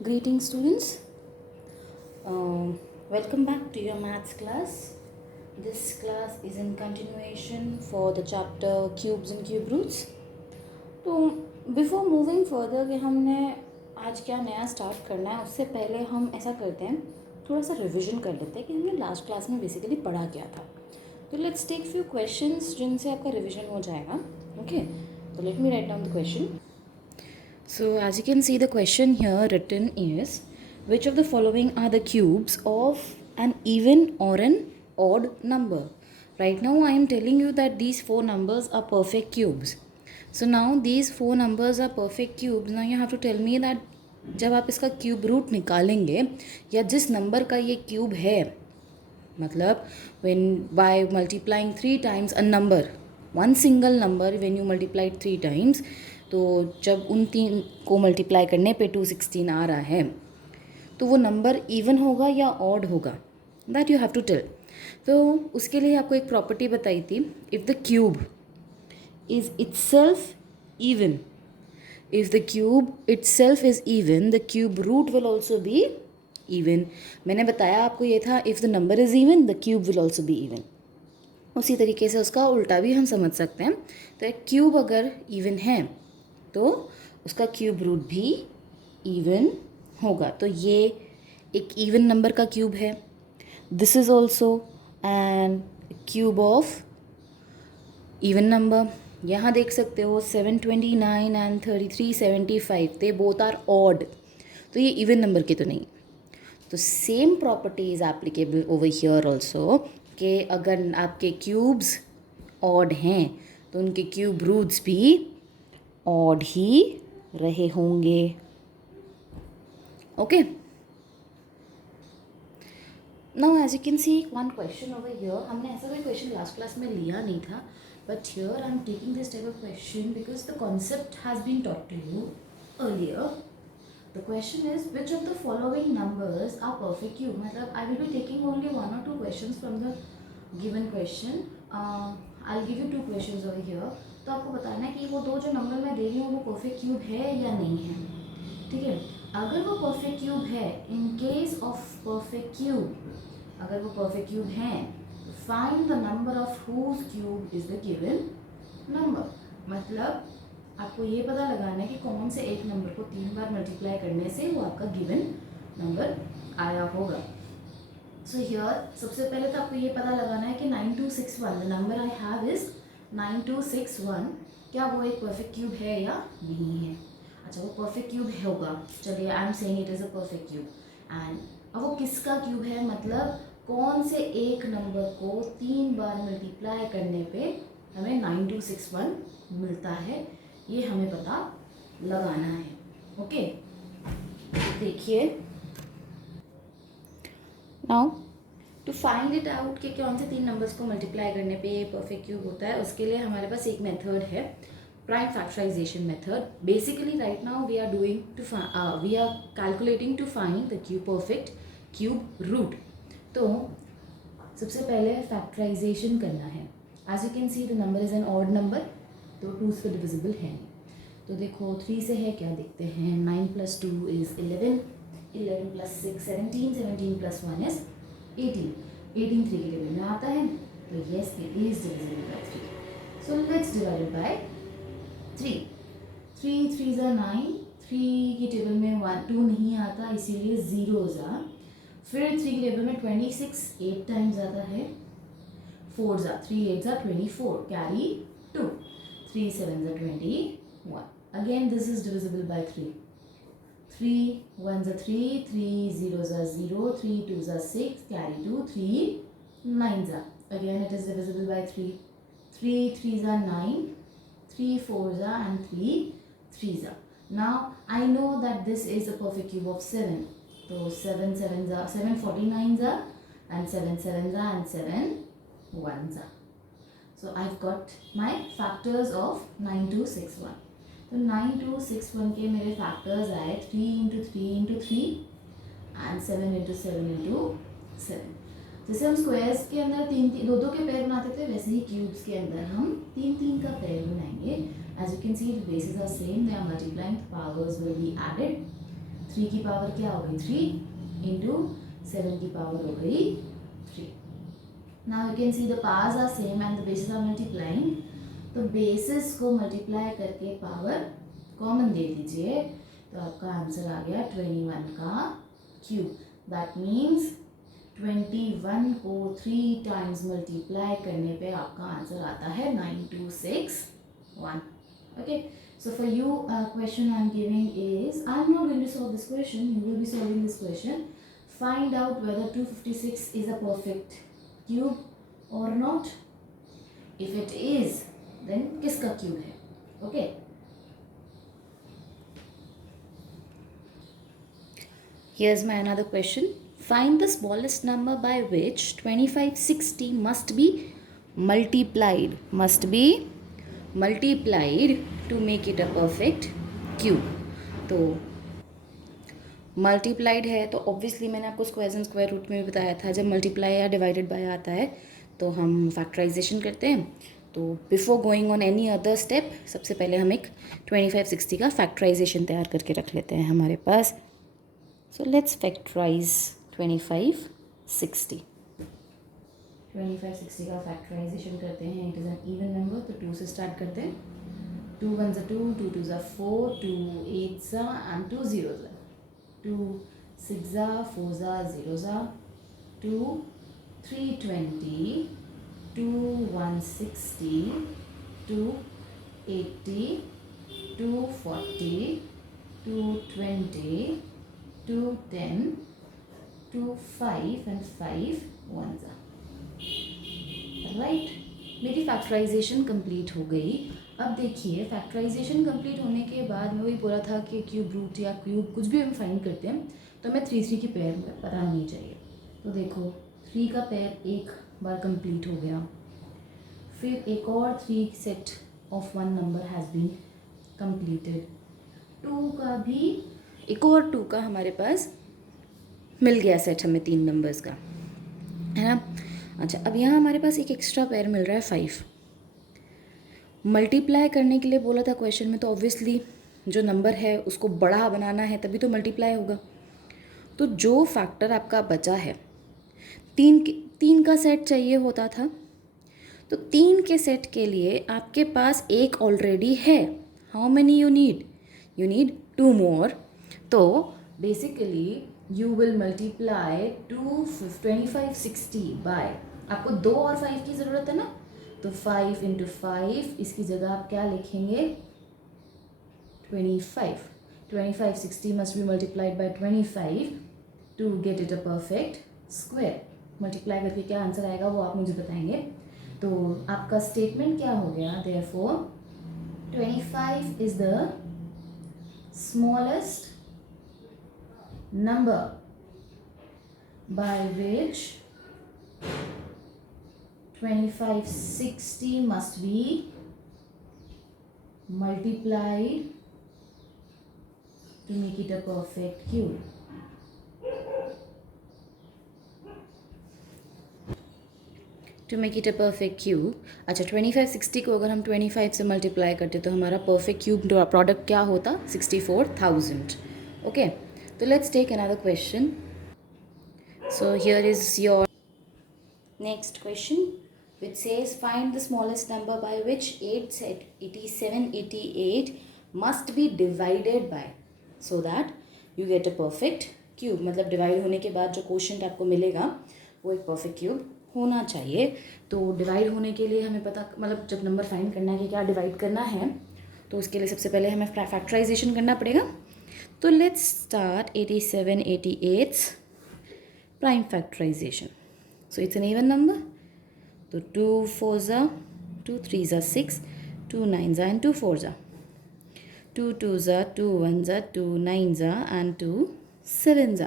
Greetings, students. Welcome back to your maths class. This class is in continuation for the chapter cubes and cube roots. तो before moving further कि हमने आज क्या नया start करना है, उससे पहले हम ऐसा करते हैं, थोड़ा सा रिविजन कर लेते हैं कि हमने लास्ट क्लास में बेसिकली पढ़ा क्या था. तो लेट्स टेक फ्यू क्वेश्चंस जिनसे आपका रिविजन हो जाएगा. ओके, तो let me write down the question. So as you can see, the question here written is, which of the following are the cubes of an even or an odd number? Right now I am telling you that these four numbers are perfect cubes. So now these four numbers are perfect cubes. Now you have to tell me that जब आप इसका cube root निकालेंगे या जिस number का ये cube है, मतलब when by multiplying 3 times a number, one single number when you multiply it 3 times, तो जब उन तीन को मल्टीप्लाई करने पे 216 आ रहा है, तो वो नंबर इवन होगा या ऑड होगा, that you have to tell. तो उसके लिए आपको एक प्रॉपर्टी बताई थी, if the cube is itself even, if the cube itself is even, the cube root will also be even. मैंने बताया आपको ये था, if the number is even the cube will also be even. उसी तरीके से उसका उल्टा भी हम समझ सकते हैं. तो एक क्यूब अगर इवन है तो उसका क्यूब रूट भी इवन होगा. तो ये एक इवन नंबर का क्यूब है. This is also an cube of even number. यहाँ देख सकते हो 729 and 3375, they both are odd, तो ये इवन नंबर के तो नहीं. तो same property is applicable over here also, कि अगर आपके क्यूब्स ऑड हैं तो उनके क्यूब रूट्स भी ऑड ही रहे होंगे. Okay, now as you can see one question over here. हमने ऐसा कोई क्वेश्चन लास्ट क्लास में लिया नहीं था, but here I am taking this type of question because the concept has been taught to you earlier. The question is, which of the following numbers are perfect cube? मतलब I will be taking only one or two questions from the given question. I'll give you two questions over here. तो आपको बताना है कि वो दो जो number मैं दे रही हूँ वो परफेक्ट क्यूब है या नहीं है. ठीक है, अगर वो परफेक्ट क्यूब है, in case of perfect cube, अगर वो परफेक्ट क्यूब है, find the number of whose cube is the given number. मतलब आपको ये पता लगाना है कि कौन से एक नंबर को 3 बार मल्टीप्लाई करने से वो आपका गिवन नंबर आया होगा. सो हियर सबसे पहले तो आपको ये पता लगाना है कि 9261, the number I have is 9261, क्या वो एक परफेक्ट क्यूब है या नहीं है. अच्छा, वो परफेक्ट क्यूब होगा, चलिए I am saying it is a perfect cube. And अब वो किसका क्यूब है, मतलब कौन से एक नंबर को 3 बार मल्टीप्लाई करने पे हमें 9261 मिलता है, ये हमें पता लगाना है. ओके, देखिए now to find it out कि कौन से 3 नंबर्स को मल्टीप्लाई करने पे ये परफेक्ट क्यूब होता है, उसके लिए हमारे पास एक मेथड है, prime factorization method. Basically right now we are doing we are calculating to find the cube perfect cube root. तो सबसे पहले फैक्टराइजेशन करना है. As you can see the number is an odd number, तो 2 से divisible है. तो देखो 3 से है, क्या देखते हैं, 9 + 2 इज़ 11, 11 + 6 17, 17 + 1 इज़ 18, 18 3 के टेबल में आता है, तो yes it is divisible by 3. So let's divide it by 3. 3 3 ज़ा 9, 3 की टेबल में 1 2 नहीं आता, इसीलिए 0 ज़ा. फिर 3 की टेबल में 26 8 टाइम्स आता है, 4 ज़ा 3 8 ज़ा 24, कैरी 2, 3 7 ज़ा 21. Again this is divisible by 3. 3 1s are 3, 3 0s are 0, 3 2s are 6, carry 2, 3 9s are. Again it is divisible by 3. 3 3s are 9, 3 4s are and 3 3s are. Now I know that this is a perfect cube of 7. So 7 7s are 7 49s are and 7 7s are and 7 1s are. So I've got my factors of 9261. तो 9261 के मेरे factors आए 3 × 3 × 3 and 7 × 7 × 7. जैसे हम squares के अंदर 3 3 2 2 के pair बनाते थे, वैसे ही क्यूब्स के अंदर हम 3 3 का पेयर बनाएंगे. As you can see the bases are same, they are multiplying, powers will be added. 3 की पावर क्या हो गई 3 इंटू 7 की पावर हो गई 3. Now you can see the powers are same and the bases are multiplying. तो bases को multiply करके पावर कॉमन दे दीजिए तो आपका आंसर आ गया 21 का क्यूब. दैट मीन्स 21 को 3 टाइम्स मल्टीप्लाई करने पे आपका आंसर आता है 9261. Okay, so for you question I am giving is, I am not going to solve this question, you will be solving this question. Find out whether 256 is a perfect cube or not. If it is, then किसका cube है? Okay. Here's my another question. Find the smallest number by which 2560 must be multiplied. Must be multiplied to make it a perfect cube. तो multiplied है तो obviously मैंने आपको square and square root में भी बताया था, जब मल्टीप्लाई या डिवाइडेड बाय आता है तो हम फैक्टराइजेशन करते हैं. तो before going on any other step सबसे पहले हम एक 2560 का फैक्टराइजेशन तैयार करके रख लेते हैं हमारे पास. So let's factorize 2560. 2560 का फैक्टराइजेशन करते हैं. It is an even number तो 2 से स्टार्ट करते हैं. 2 1 2, 2 2 4, 2 8 एंड 2 0. 2 6 4 0, 2 320, 2 160, 2 80, 2 40, 2 20, 2 10, 2 5 and 5 1. राइट, मेरी फैक्टराइजेशन कंप्लीट हो गई. अब देखिए फैक्टराइजेशन कंप्लीट होने के बाद मैं वही बोला था कि क्यूब रूट या क्यूब कुछ भी हम फाइंड करते हैं तो हमें 3 3 की पेयर में पता नहीं चाहिए. तो देखो 3 का पेयर एक बार कंप्लीट हो गया, फिर एक और 3 set of 1 number has been completed. 2 का भी एक और 2 का हमारे पास मिल गया सेट हमें 3 नंबर्स का, है ना. अच्छा, अब यहाँ हमारे पास एक एक्स्ट्रा पेयर मिल रहा है 5. मल्टीप्लाई करने के लिए बोला था क्वेश्चन में, तो ऑब्वियसली जो नंबर है उसको बड़ा बनाना है तभी तो मल्टीप्लाई होगा. तो जो फैक्टर आपका बचा है 3 का सेट चाहिए होता था, तो 3 के सेट के लिए आपके पास एक ऑलरेडी है. How many you need? You need 2 more. तो basically you will multiply 2560 by, आपको 2 और 5 की ज़रूरत है ना, तो 5 इंटू 5 इसकी जगह आप क्या लिखेंगे 25. 2560 must be multiplied by 25 to get it a perfect square. Multiply करके क्या आंसर आएगा वो आप मुझे बताएंगे. तो आपका स्टेटमेंट क्या हो गया, therefore 25 is the smallest number by which 2560 must be multiplied to make it a perfect cube. To make it a perfect cube. अच्छा, 2560 को अगर हम 25 से मल्टीप्लाई करते तो हमारा परफेक्ट क्यूब प्रोडक्ट क्या होता 64,000. Okay, so let's take another question. So here is your next question, which says find the smallest number by which 8788 must be divided by so that you get a perfect cube. मतलब divide होने के बाद जो quotient आपको मिलेगा वो एक perfect cube होना चाहिए. तो डिवाइड होने के लिए हमें पता, मतलब जब नंबर फाइंड करना है कि क्या डिवाइड करना है, तो उसके लिए सबसे पहले हमें फैक्टराइजेशन करना पड़ेगा. तो let's start 8788's prime factorization. So it's an even number, तो 2 4s, 2 3s 6, 2 9s and 2 4s, 2 2s, 2 1s, 2 9s and 2 7s.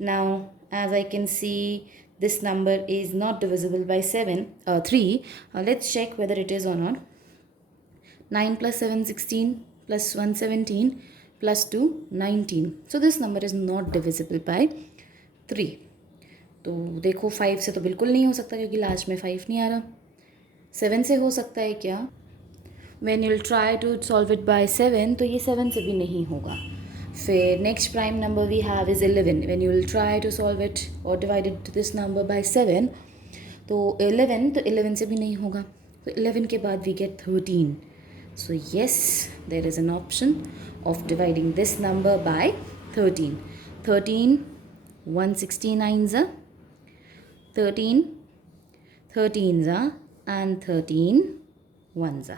Now as I can see this number is not divisible by 3. Let's check whether it is or not. 9 plus 7 16 plus 1 17 plus 2 19. So this number is not divisible by 3. तो देखो 5 से तो बिल्कुल नहीं हो सकता क्योंकि last में 5 नहीं आ रहा. 7 से हो सकता है क्या? When you'll try to solve it by 7 तो ये 7 से भी नहीं होगा. फिर next prime number we have is 11. When you will try to solve it और डिवाइडेड दिस नंबर बाय 7, तो 11 से भी नहीं होगा, तो 11 के बाद we get 13. So yes, there is an option of dividing this number by 13. 13 169s, 13 13s, and 13 1s.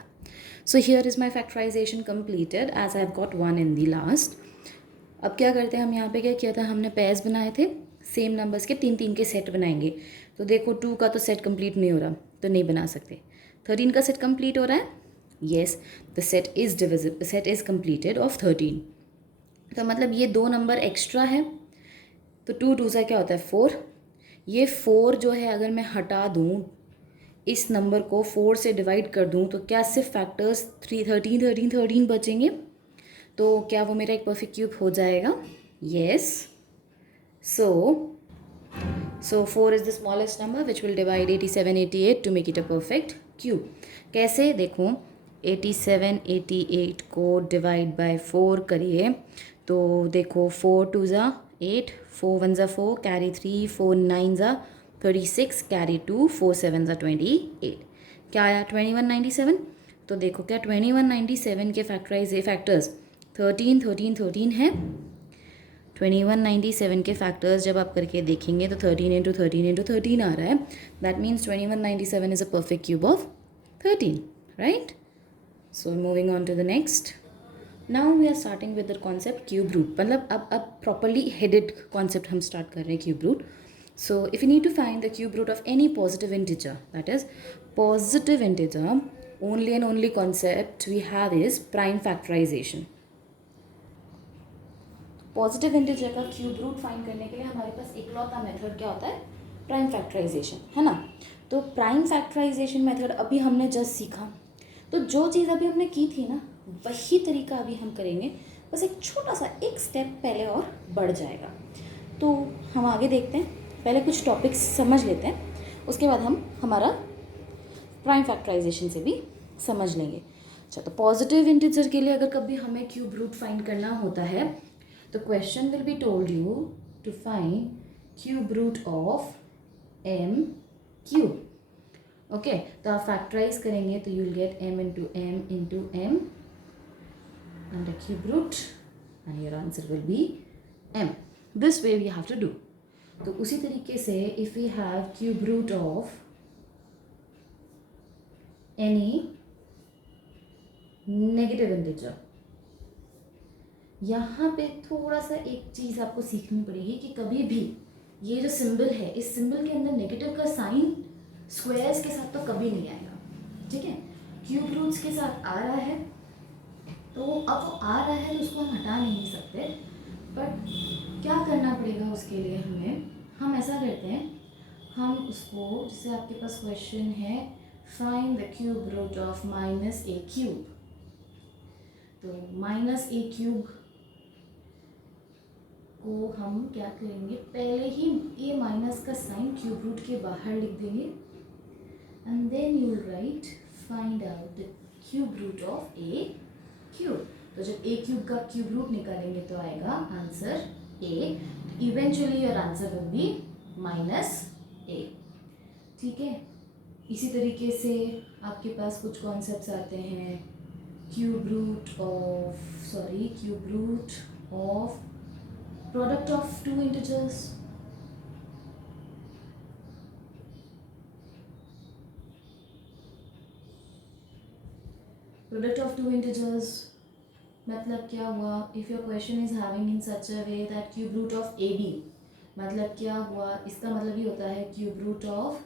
So here is my factorization completed as I have got 1 in the last. अब क्या करते हैं हम, यहाँ पे क्या किया था हमने, पेयर्स बनाए थे, सेम नंबर्स के 3 के सेट बनाएंगे. तो देखो 2 का तो सेट कंप्लीट नहीं हो रहा, तो नहीं बना सकते. 13 का सेट कंप्लीट हो रहा है. Yes, the set is completed of 13. तो मतलब ये 2 नंबर एक्स्ट्रा है, तो 2 2 सा क्या होता है 4. ये 4 जो है अगर मैं हटा दूँ, इस नंबर को 4 से डिवाइड कर दूँ, तो क्या सिर्फ फैक्टर्स 13 बचेंगे. तो क्या वो मेरा एक परफेक्ट क्यूब हो जाएगा. Yes. So 4 is the smallest number which will divide 87 88 to make it a perfect cube. कैसे देखो, 87 88 को डिवाइड बाय 4 करिए, तो देखो 4 2 ज़ा 8, 4 1 ज़ा 4, कैरी 3, 4 9 ज़ा 36, कैरी 2, 4 7 ज़ा 28. क्या आया 2197. तो देखो क्या 2197 के फैक्टर्स 13 13 13 है. 2197 के फैक्टर्स जब आप करके देखेंगे तो 13 इंटू 13 इंटू 13 आ रहा है. That means 2197 is a perfect cube of 13, right. So moving on to the next. Now we are starting with the concept cube root. मतलब अब प्रॉपरली हेडेड कॉन्सेप्ट हम स्टार्ट कर रहे हैं cube root. So if you need to find the cube root of any positive integer, that is positive integer, only and only concept we have is prime factorization. Positive integer का cube root find करने के लिए हमारे पास इकलौता method क्या होता है, prime factorisation, है ना. तो प्राइम फैक्टराइजेशन मेथड अभी हमने जस्ट सीखा, तो जो चीज़ अभी हमने की थी ना, वही तरीका अभी हम करेंगे, बस एक छोटा सा एक स्टेप पहले और बढ़ जाएगा. तो हम आगे देखते हैं, पहले कुछ टॉपिक्स समझ लेते हैं, उसके बाद हम हमारा प्राइम फैक्टराइजेशन से भी समझ लेंगे. अच्छा, तो पॉजिटिव इंटीजर के लिए अगर कभी हमें क्यूब रूट फाइंड करना होता है, तो question will be told you to find cube root of m cube. Okay, तो आप फैक्टराइज करेंगे तो you will get m into m and a cube root and your answer will be m. This way we have to do. तो उसी तरीके से if we have cube root of any negative integer, यहाँ पे थोड़ा सा एक चीज़ आपको सीखनी पड़ेगी कि कभी भी ये जो सिंबल है, इस सिंबल के अंदर नेगेटिव का साइन स्क्वायर्स के साथ तो कभी नहीं आएगा. ठीक है, क्यूब रूट्स के साथ आ रहा है, तो अब वो आ रहा है तो उसको हम हटा नहीं सकते. बट क्या करना पड़ेगा उसके लिए हमें, हम ऐसा करते हैं, हम उसको, जैसे आपके पास क्वेश्चन है find the cube root of minus a cube, तो माइनस ए क्यूब को हम क्या करेंगे, पहले ही ए माइनस का साइन क्यूब रूट के बाहर लिख देंगे and then you write find out the cube root of a cube. तो जब ए क्यूब का क्यूब रूट निकालेंगे तो आएगा answer a. Eventually your answer will be minus a. ठीक है, इसी तरीके से आपके पास कुछ कॉन्सेप्ट्स आते हैं, cube root of product of two integers. Product of two integers मतलब क्या हुआ, if your question is having in such a way that cube root of A B, मतलब क्या हुआ, इसका मतलब ये होता है क्यूब रूट ऑफ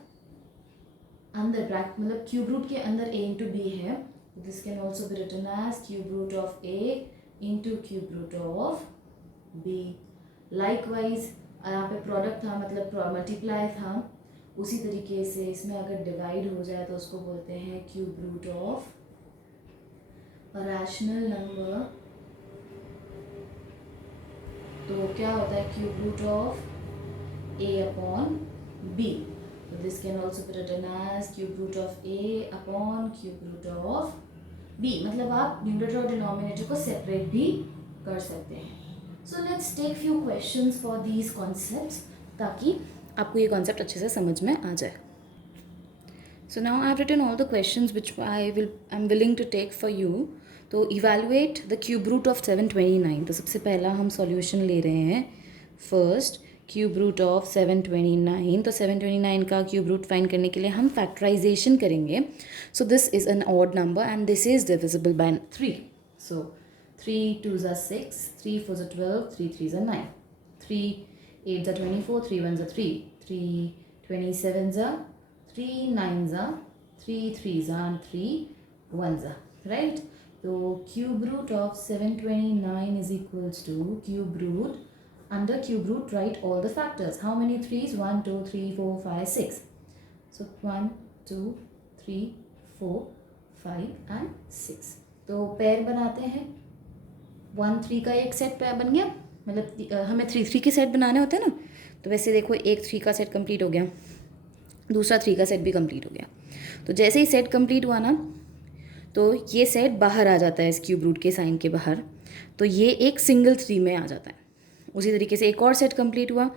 अंदर ब्रैकेट, मतलब क्यूब रूट के अंदर a इंटू बी है. This can also be written as cube root of a into cube root of b. Likewise यहाँ पे प्रोडक्ट था मतलब मल्टीप्लाई था, उसी तरीके से इसमें अगर डिवाइड हो जाए तो उसको बोलते हैं cube root of a rational number. तो क्या होता है cube root of a upon b. This can also be written as cube root of a upon cube root of b. मतलब आप न्यूमरेटर और डिनोमिनेटर को सेपरेट भी कर सकते हैं. So let's take few questions for these concepts ताकि आपको ये कॉन्सेप्ट अच्छे से समझ में आ जाए. So now I have written all the questions which I'm willing to take for you. तो evaluate the cube root of 729. तो सबसे पहला हम solution ले रहे हैं. First cube root of 729. तो 729 का cube root find करने के लिए हम factorization करेंगे. So this is an odd number and this is divisible by 3. So 3 2s are 6, 3 4s are 12, 3 3s are 9, 3 8s are 24, 3 1s are 3, 3 27s are 3 9s are 3 3s are and 3 1s are, right? So cube root of 729 is equals to cube root. Under cube root write all the factors. How many 3's? 1 2 3 4 5 6. So 1 2 3 4 5 and 6. तो pair बनाते हैं. 1 3 का एक set pair बन गया. मतलब हमें 3 3 के सेट बनाने होते हैं ना. तो वैसे देखो एक 3 का सेट कंप्लीट हो गया, दूसरा 3 का सेट भी कंप्लीट हो गया. तो जैसे ही सेट कंप्लीट हुआ ना तो ये सेट बाहर आ जाता है इस क्यूब रूट के साइन के बाहर. तो ये एक सिंगल 3 में आ जाता है. उसी तरीके से एक और सेट कंप्लीट हुआ,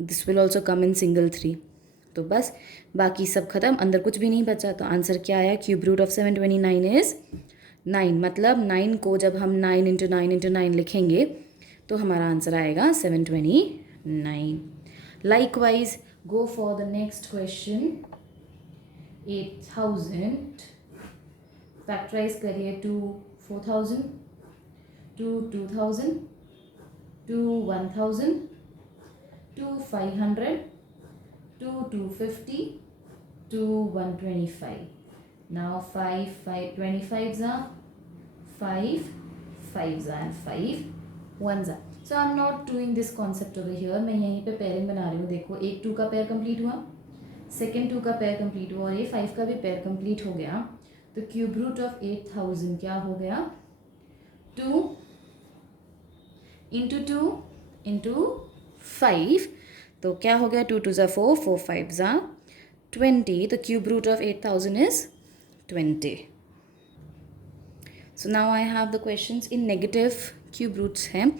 this will also come in single 3. तो बस बाकी सब खत्म, अंदर कुछ भी नहीं बचा. तो आंसर क्या आया? Cube root of 729 is 9. मतलब 9 को जब हम 9 इंटू 9 इंटू 9 लिखेंगे तो हमारा आंसर आएगा 729. Likewise, go for the next question. 8000 factorize करिए. 2 4000, 2 2000, 2 1000, 2 500, 2 250, 2 125. Now 5 25s are 5 5s are and 5 1s are. So I'm not doing this concept over here. मैं यहीं पे पेयरिंग बना रही हूँ. देखो एक 2 का पेयर कंप्लीट हुआ, सेकेंड 2 का पेयर कंप्लीट हुआ और ये 5 का भी पेयर कंप्लीट हो गया. तो क्यूब रूट ऑफ 8000 क्या हो गया? 2 इंटू 2 इंटू 5. तो क्या हो गया? 2 2s are 4, 4 5s are 20. तो cube root of 8000 is 20. So now I have the questions in negative cube roots हैं.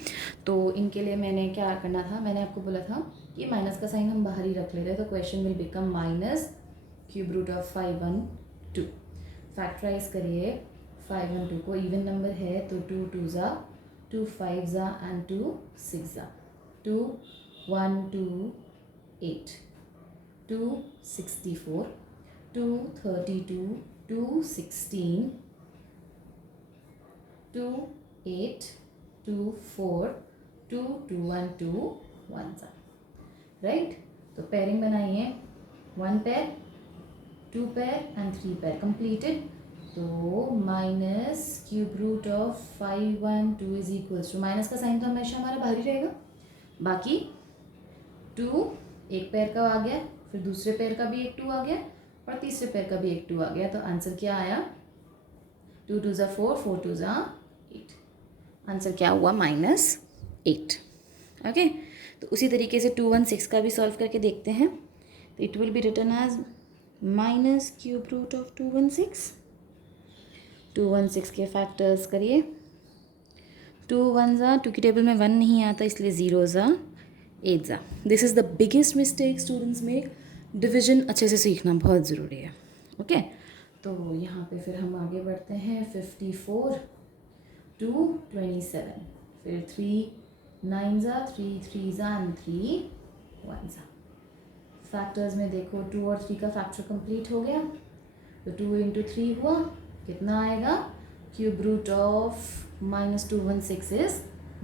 तो इनके लिए मैंने क्या करना था, मैंने आपको बोला था कि माइनस का साइन हम बाहर ही रख लेते हैं. तो question will become minus cube root of 512. Factorise करिए 512 को. इवन नंबर है तो 2 2s are 2 5s are and 2 6s are. 2 1 2 8, 2 64, 2 32, 2 16, 2 8, 2 4, 2 2 1 2 1s are, right? तो पेयरिंग बनाइए. 1 pair, 2 pair and 3 pair completed. तो minus cube root of 512 is equals to, minus का sign तो हमेशा हमारा बाहर ही रहेगा. बाकी 2 एक पेयर का आ गया, फिर दूसरे पेयर का भी एक 2 आ गया और तीसरे पेयर का भी एक 2 आ गया. तो आंसर क्या आया? 2 2s are 4, 4 2s are 8. Answer क्या हुआ? -8. ओके. तो उसी तरीके से 216 का भी सॉल्व करके देखते हैं. तो it will be written as minus cube root of 216. 216 के फैक्टर्स करिए. 2 1s are, 2 की टेबल में 1 नहीं आता इसलिए 0s are, 8s are. This is the biggest mistake students make. Division अच्छे से सीखना बहुत ज़रूरी है. ओके. तो यहाँ पे फिर हम आगे बढ़ते हैं. 54 2 27, फिर 3 9s are, 3 3s are and 3 1s are. Factors में देखो 2 और 3 का फैक्टर कंप्लीट हो गया. तो 2 इंटू 3 हुआ, कितना आएगा? Cube root of -216 is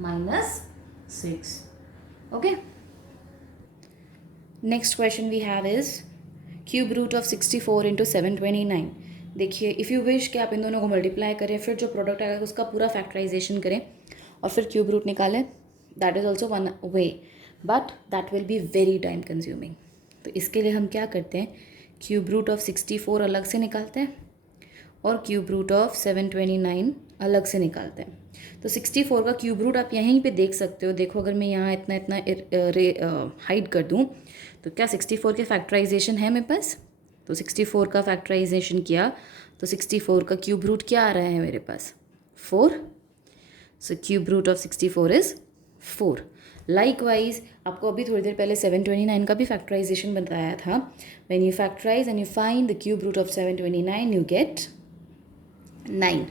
-6. Okay. Next question we have is cube root of 64 into 729. देखिए इफ़ यू विश कि आप इन दोनों को मल्टीप्लाई करें, फिर जो प्रोडक्ट आएगा उसका पूरा फैक्टराइजेशन करें और फिर क्यूब रूट निकालें. That is also one way, but that will be very time consuming. तो इसके लिए हम क्या करते हैं, क्यूब रूट ऑफ 64 अलग से निकालते हैं और क्यूब रूट ऑफ 729 अलग से निकालते हैं. तो 64 का क्यूब रूट आप यहीं पे देख सकते हो. देखो अगर मैं यहाँ इतना इतना हाइड कर दूँ तो क्या 64 के फैक्टराइजेशन है मेरे पास? तो 64 का फैक्टराइजेशन किया तो 64 का क्यूब रूट क्या आ रहा है मेरे पास? 4. So cube root of 64 is 4. Likewise, आपको अभी थोड़ी देर पहले 729 का भी फैक्टराइजेशन बताया था. When you factorize and you find the cube root of 729, you get 9.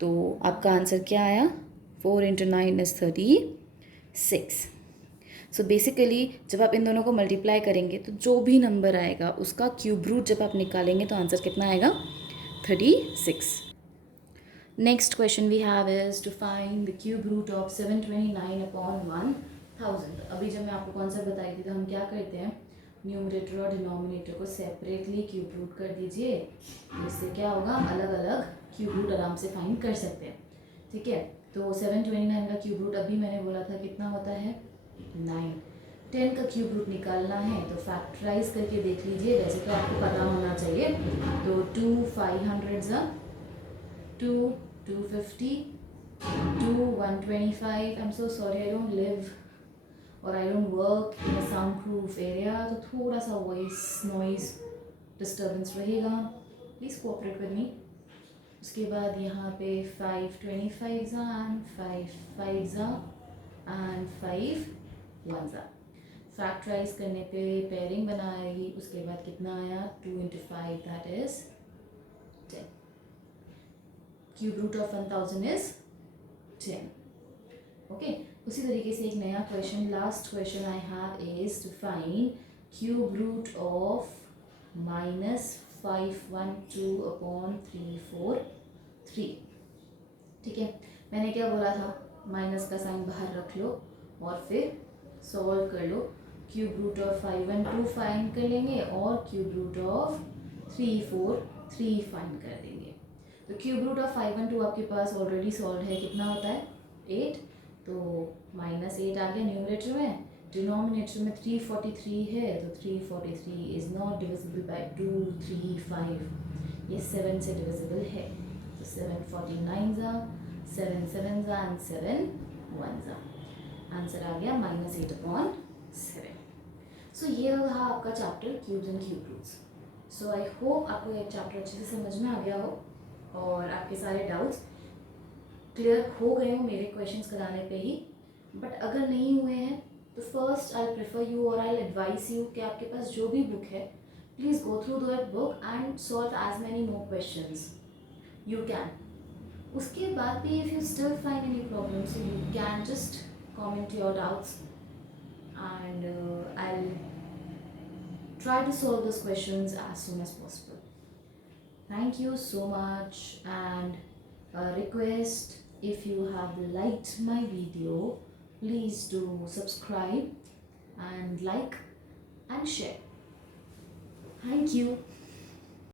तो आपका आंसर क्या आया? 4 into 9 is 36. सो बेसिकली जब आप इन दोनों को मल्टीप्लाई करेंगे तो जो भी नंबर आएगा उसका क्यूब रूट जब आप निकालेंगे तो आंसर कितना आएगा? 36. Next question we have is to find the cube root of 729 upon 1000. अभी जब मैं आपको कॉन्सेप्ट बताई थी तो हम क्या करते हैं, न्यूमरेटर और डिनोमिनेटर को सेपरेटली क्यूब रूट कर दीजिए. इससे क्या होगा, अलग अलग क्यूब रूट आराम से फाइंड कर सकते हैं. ठीक है, तो 729 का क्यूब रूट अभी मैंने बोला था कितना होता है? 9. 10 का क्यूब रूट निकालना है तो फैक्टराइज करके देख लीजिए. वैसे तो आपको पता होना चाहिए. तो 2 500 2 250 2 125. I am so sorry, I don't live और I don't work in a sound proof area, तो थोड़ा सा वॉइस नॉइज डिस्टर्बेंस रहेगा. Please cooperate with me. उसके बाद यहाँ पे 525 एंड 5 एंड 5 1 फैक्टराइज करने पे पेयरिंग बनाएगी. उसके बाद कितना आया? 2 into 5 that is 10. Cube root of 1000 is 10. Okay, उसी तरीके से एक नया question, last question I have is to find cube root of -512 upon 343. ठीक है, मैंने क्या बोला था? माइनस का साइन बाहर रख लो और फिर सॉल्व कर लो. क्यूब रूट ऑफ 512 फाइंड कर लेंगे और क्यूब रूट ऑफ 343 फाइंड कर देंगे. तो क्यूब रूट ऑफ 512 आपके पास ऑलरेडी सॉल्व है. कितना होता है? 8. तो -8 आ गया न्यूमरेटर में. डिनोमिनेटर में 343 है तो 343 इज नॉट डिविजिबल बाय 2 3 5. ये 7 से डिविजिबल है. तो 749 7 7 एंड 7 1. आंसर आ गया -8 अपॉन 7. सो ये रहा आपका chapter cubes and cube roots. So I hope आपको ये चैप्टर अच्छे से समझ में आ गया हो और आपके सारे डाउट्स क्लियर हो गए हो मेरे क्वेश्चंस कराने पे ही. बट अगर नहीं हुए हैं तो फर्स्ट आई प्रेफर यू और आई एडवाइस यू कि आपके पास जो भी बुक है please go through that book and solve as many more questions you can. उसके बाद भी if you still find any problems you can just comment your doubts and I'll try to solve those questions as soon as possible. Thank you so much, and a request, if you have liked my video, please do subscribe and like and share. Thank you.